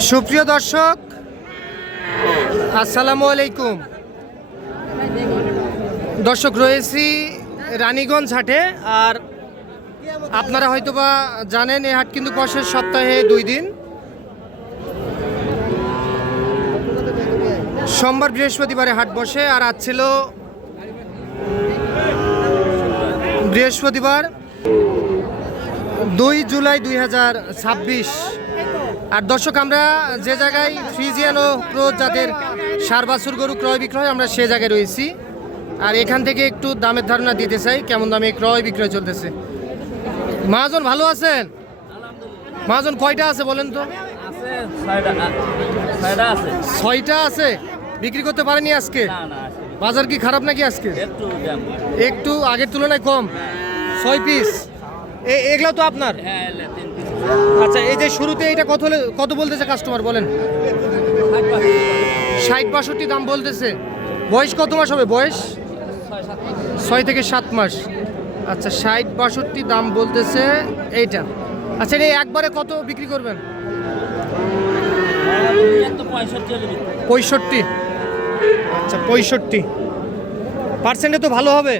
সুপ্রিয় দর্শক, আসসালামু আলাইকুম। দর্শক, রয়েছি রানীগঞ্জ হাটে। আর আপনারা হয়তোবা জানেন, এই হাট কিন্তু বসে সপ্তাহে 2 দিন, সোমবার বৃহস্পতিবারে হাট বসে। আর আজ ছিল বৃহস্পতিবার, 2 জুলাই 2026। আর দর্শক, আমরা যে জায়গায় ফ্রিজিয়ান ও ক্রোজ জাতের সার বাছুর গরু ক্রয় বিক্রয়, আমরা সে জায়গায় রয়েছি। আর এখান থেকে একটু দামের ধারণা দিতে চাই, কেমন দামে ক্রয় বিক্রয় চলতেছে। মহাজন ভালো আছেন? মহাজন কয়টা আছে বলেন তো? 6টা আছে। বিক্রি করতে পারেনি আজকে? বাজার কি খারাপ নাকি আজকে? একটু আগের তুলনায় কম। 6 পিস এগুলো তো আপনার? আচ্ছা, এই যে শুরুতে এটা কত বলতেছে কাস্টমার বলেন? 60-62 দাম বলতেছে। বয়স কত মাস হবে? বয়স 6 থেকে 7 মাস। আচ্ছা, 60-62 দাম বলতেছে এইটা। আচ্ছা, এই একবারে কত বিক্রি করবেন? 65। আচ্ছা, 65 পার্সেন্টে তো ভালো হবে।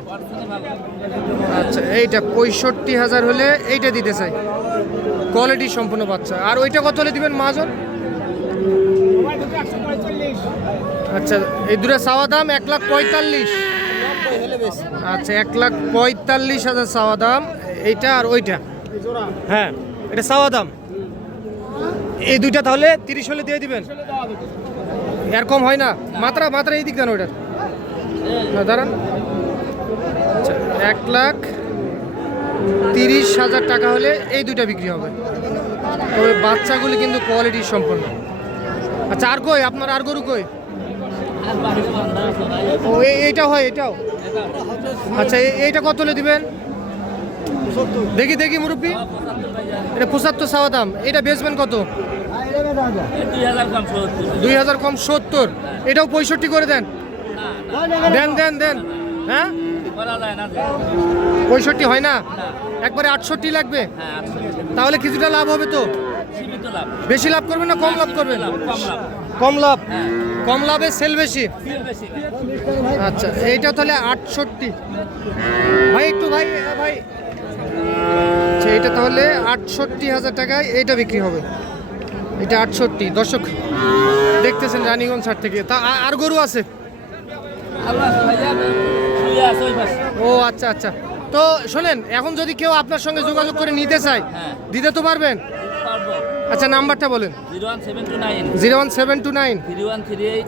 আচ্ছা, এইটা 65,000 হলে এইটা দিতে চাই, কোয়ালিটি সম্পূর্ণ বাচ্চা। আর ওইটা কত হলে দিবেন মহাজন? আচ্ছা, এই দুটো চাওয়া দাম 1,45,000। আচ্ছা, 1,45,000 চাওয়া দাম এইটা আর ওইটা। হ্যাঁ, এটা চাওয়া দাম। এই দুইটা তাহলে 30 হলে দিয়ে দিবেন? এরকম হয় না? মাত্রা এই দিক দেন ওইটার। দাঁড়ান। আচ্ছা, 1,30,000 টাকা হলে এই দুইটা বিক্রি হবে। তবে বাচ্চাগুলি কিন্তু কোয়ালিটি সম্পন্ন। আচ্ছা, আর কই আপনার? আর গরু কই? ও, এইটা হয়, এটাও? আচ্ছা, এইটা কত হলে দিবেন? দেখি মুরব্বি, এটা 75 চাওয়া দাম। এটা বেচবেন কত? 2,000 কম 70। এটাও 65 করে দেন। দেন। হ্যাঁ, 65 হয় না? একবারে 68 লাগবে। তাহলে কিছুটা লাভ হবে তো? বেশি লাভ করবেন না কম লাভ করবেন? কম লাভ। কম লাভে সেল বেশি। আচ্ছা, এইটা তাহলে 68। ভাই একটু ভাই। আচ্ছা, এইটা তাহলে 68,000 টাকায় এইটা বিক্রি হবে। এটা 68। দর্শক দেখতেছেন রানীগঞ্জ হাট থেকে। তা আর গরু আছে? ও আচ্ছা। তো শোনেন, এখন যদি কেউ আপনার সঙ্গে যোগাযোগ করে নিতে চায়, দিতে তো পারবেন? আচ্ছা, নাম্বারটা বলেন। 01729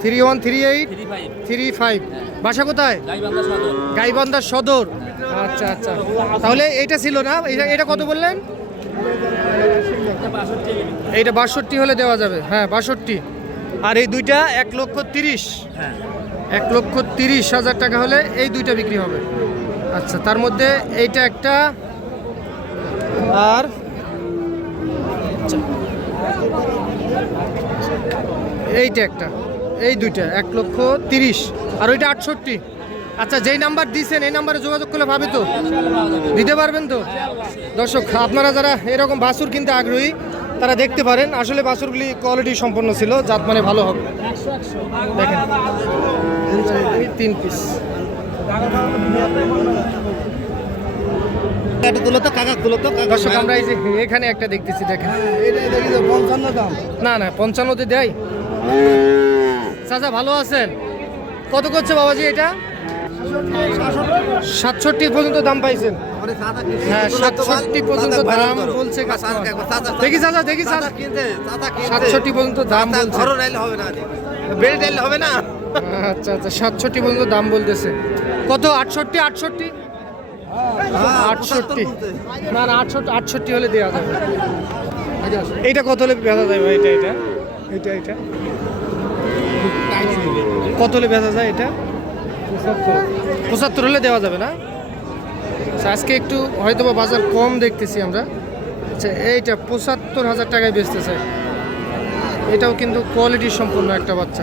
313835। বাসা কোথায়? গাইবান্ধা সদর। আচ্ছা, তাহলে এইটা ছিল না? এটা কত বললেন? এইটা 62 হলে দেওয়া যাবে। হ্যাঁ, 62। আর এই দুইটা 1,30,000। 1,30,000 টাকা হলে এই দুইটা বিক্রি হবে। আচ্ছা, তার মধ্যে এইটা একটা, আর এইটা একটা, এই দুইটা 1,30,000 আর ওইটা 68। আচ্ছা, যেই নাম্বার দিয়েছেন এই নাম্বারে যোগাযোগ করলে পাবে তো? দিতে পারবেন তো? দর্শক, আপনারা যারা এরকম বাছুর কিনতে আগ্রহী, তারা দেখতে পারেন। আসলে বাছুরগুলি কোয়ালিটি সম্পন্ন ছিল, জাত মানে ভালো হবে। দেখেন, 3 পিস। দর্শক, আমরা এই যে এখানে একটা দেখতেছি, দেখেন। না 55তে দেয়। চাচা ভালো আছেন? কত করছে বাবাজি এটা? 67 পর্যন্ত দাম পাইছেন? হ্যাঁ, 67 পর্যন্ত দাম বলছে। দেখি চাচা 67 পর্যন্ত দাম বলছে। আচ্ছা, 67 পর্যন্ত দাম বলতেছে। কত? 68? না 68 হলে দেওয়া যাবে। এইটা কত হলে বেচা যায় ভাই? এটা কত হলে বেচা যায়? এটা 75 হলে দেওয়া যাবে না? আজকে একটু হয়তো বাজার কম দেখতেছি আমরা। আচ্ছা, এইটা 75,000 টাকায় বেচতে চাই। এটাও কিন্তু কোয়ালিটি সম্পন্ন একটা বাচ্চা।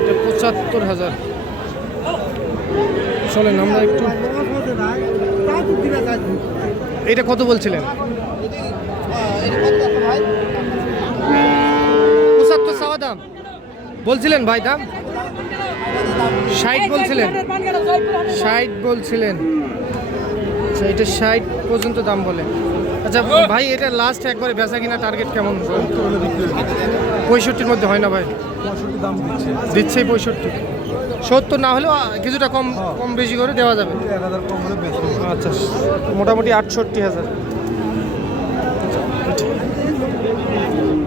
এটা 75,000। চলেন আমরা একটু এটা কত বলছিলেন? 75 চাওয়া দাম বলছিলেন ভাই, দাম 60 বলছিলেন, 60 বলছিলেন। আচ্ছা, এটা 60 পর্যন্ত দাম বলে। আচ্ছা ভাই, এটা লাস্ট একবারে বেচা কিনা টার্গেট কেমন? 65-র মধ্যে হয় না ভাই? 65 দাম দিচ্ছেই 65, 70 না হলেও কিছুটা কম কম বেশি করে দেওয়া যাবে। 1000 কম হলে বেশি। আচ্ছা, মোটামুটি 68,000,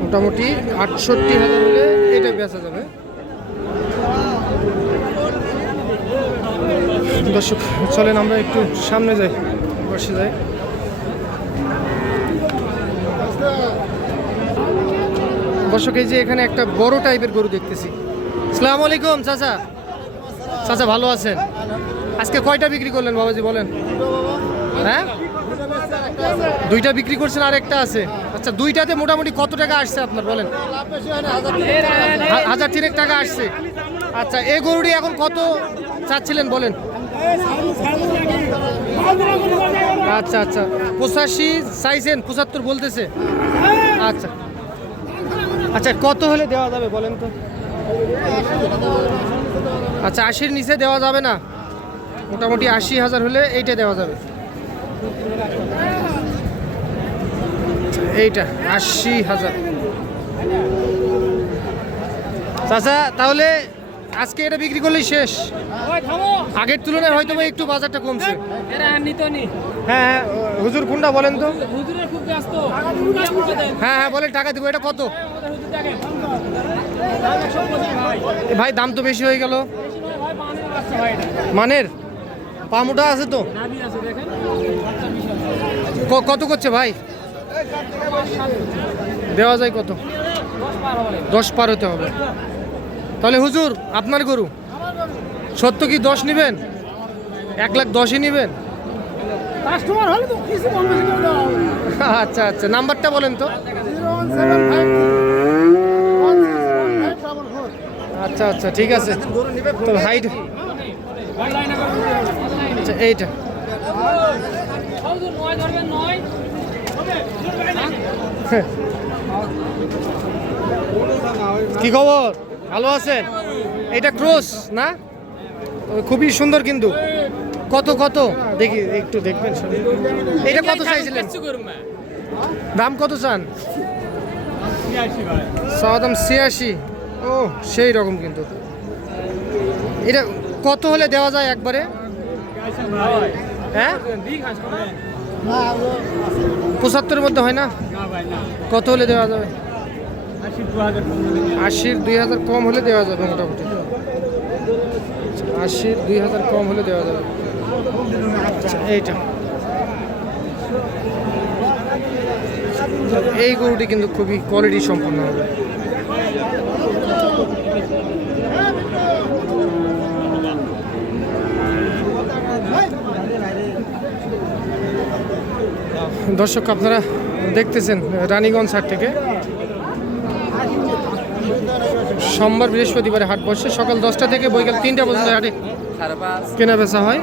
মোটামুটি 68,000 হলে এটা বেচা যাবে। দর্শক চলেন আমরা একটু সামনে যাই, বসে যাই। দর্শক এই যে এখানে একটা বড় টাইপের গরু দেখতেছি। আসসালামু আলাইকুম চাচা। চাচা ভালো আছেন? আজকে কয়টা বিক্রি করলেন বাবাজি বলেন? হ্যাঁ, 2টা বিক্রি করছেন, আর একটা আছে। আচ্ছা, 2টাতে মোটামুটি কত টাকা আসছে আপনার বলেন? 1000 টাকা আসছে। আচ্ছা, এই গরুটি এখন কত চাচ্ছিলেন বলেন? আচ্ছা আচ্ছা, 85 চাইছেন, 75 বলতেছে। আচ্ছা আচ্ছা, কত হলে দেওয়া যাবে বলেন তো? আচ্ছা, 80-র নিচে দেওয়া যাবে না? মোটামুটি 80,000 হলে এইটা দেওয়া যাবে। এইটা 80,000। চাচা তাহলে আজকে এটা বিক্রি করলেই শেষ? আগের তুলনায় হয়তো বা একটু বাজারটা কমছে। হ্যাঁ হ্যাঁ, হুজুর কোনটা বলেন তো? হ্যাঁ হ্যাঁ বলেন, টাকা দেবো। এটা কত ভাই? দাম তো বেশি হয়ে গেল। মানের পামুটা আছে তো? কত করছে ভাই? দেওয়া যায় কত? 10 পার হতে হবে। তাহলে হুজুর আপনার গরু সত্য কি 10 নেবেন? 1,10,000-ই নেবেন? আচ্ছা আচ্ছা, নাম্বারটা বলেন তো। আচ্ছা আচ্ছা, ঠিক আছে। তো হাইট, আচ্ছা এইটা কি খবর? ভালো আছেন? এটা ক্রস না? খুবই সুন্দর কিন্তু। কত কত দেখি একটু দেখবেন। এটা কত চাইছিলেন? দাম কত চান? চাওয়া দাম 86। ও সেই রকম কিন্তু। এটা কত হলে দেওয়া যায় একবারে? হ্যাঁ, 75-এর মধ্যে হয় না? কত হলে দেওয়া যাবে? 80-র 2,000 কম হলে দেওয়া যাবে মোটামুটি। 80-র 2,000 কম হলে দেওয়া যাবে। আচ্ছা, এইটা এই গরুটি কিন্তু খুবই কোয়ালিটি সম্পন্ন হবে। দর্শক আপনারা দেখতেছেন রানীগঞ্জ হাট থেকে সোমবার বৃহস্পতিবারে হাট বসে। সকাল 10টা থেকে বৈকাল 3টা পর্যন্ত হাটে কেনা বেচা হয়।